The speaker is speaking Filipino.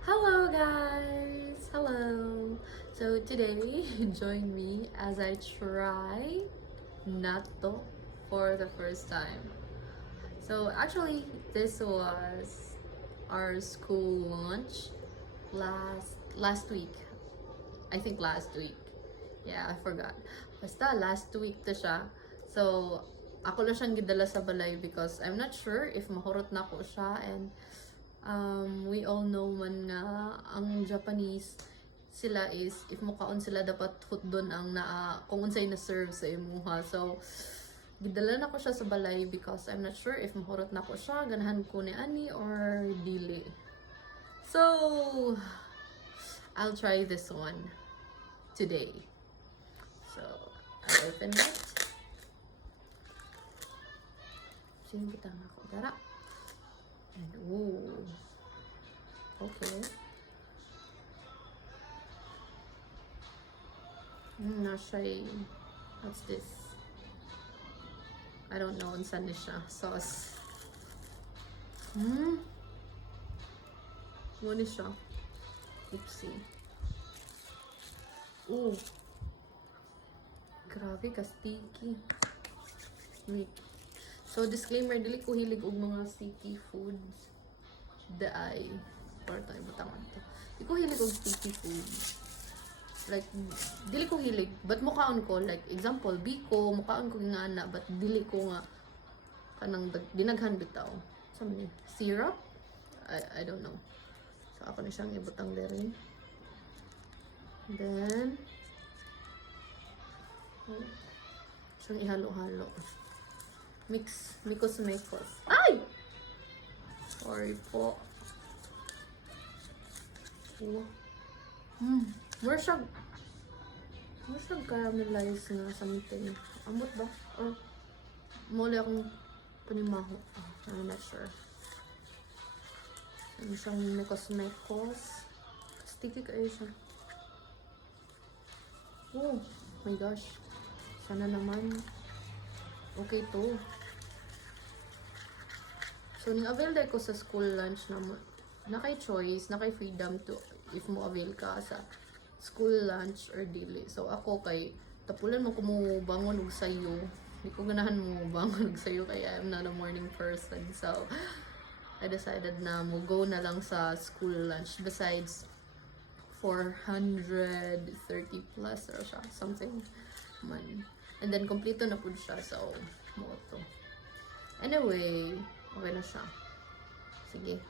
Hello guys! Hello! So today, join me as I try natto for the first time. So actually, this was our school lunch last week. I think last week. Yeah, I forgot. Basta last week to siya. So ako lang siyang gidala sa balay because I'm not sure if mahurot na ko siya, and we all know man nga ang Japanese sila is if mukaon sila dapat hutdon ang naa kung unsay na serve sa imuha. So gidala na ko siya sa balay because I'm not sure if mahurot na ko siya, ganahan ko ni ani or dili. So I'll try this one today. So I'll open it. Sino kita nga ako dara? And ooh, okay. What's this? I don't know. Unsan ni siya sauce. What is siya? Oopsie. Ooh, grabe ka sticky. Wait. So, disclaimer, dili ko hilig og mga sticky foods. Or tayo, butang ito. Dili ko hilig og sticky foods. Like, dili ko hilig. But mukaon ko, like, example, biko, mukaon ko nga na, but dili ko nga kanang dinaghan bitaw. Something, syrup? I don't know. So, ako na siyang ibutang dere. Then, siyang ihalo-halo. Mikos. Ay! Sorry po. Oh. Where's siya caramelized na something? Amot ba? Or muli akong panimaho. I'm not sure. Ano siyang mikos. Sticky kayo siya. Oh my gosh. Sana naman. Okay to. So, ning-avail ko sa school lunch na nakay choice, nakay freedom to if mo avail ka sa school lunch or dili. So, ako kay tapulan mo ko mo bangon og sayo. Hindi ko ganahan mo bangon og sayo kaya I'm not a morning person. So, I decided na mo go na lang sa school lunch besides 430 plus or siya, something man. And then, kompleto na po siya. So, mo to. Anyway, okay na siya. Sige.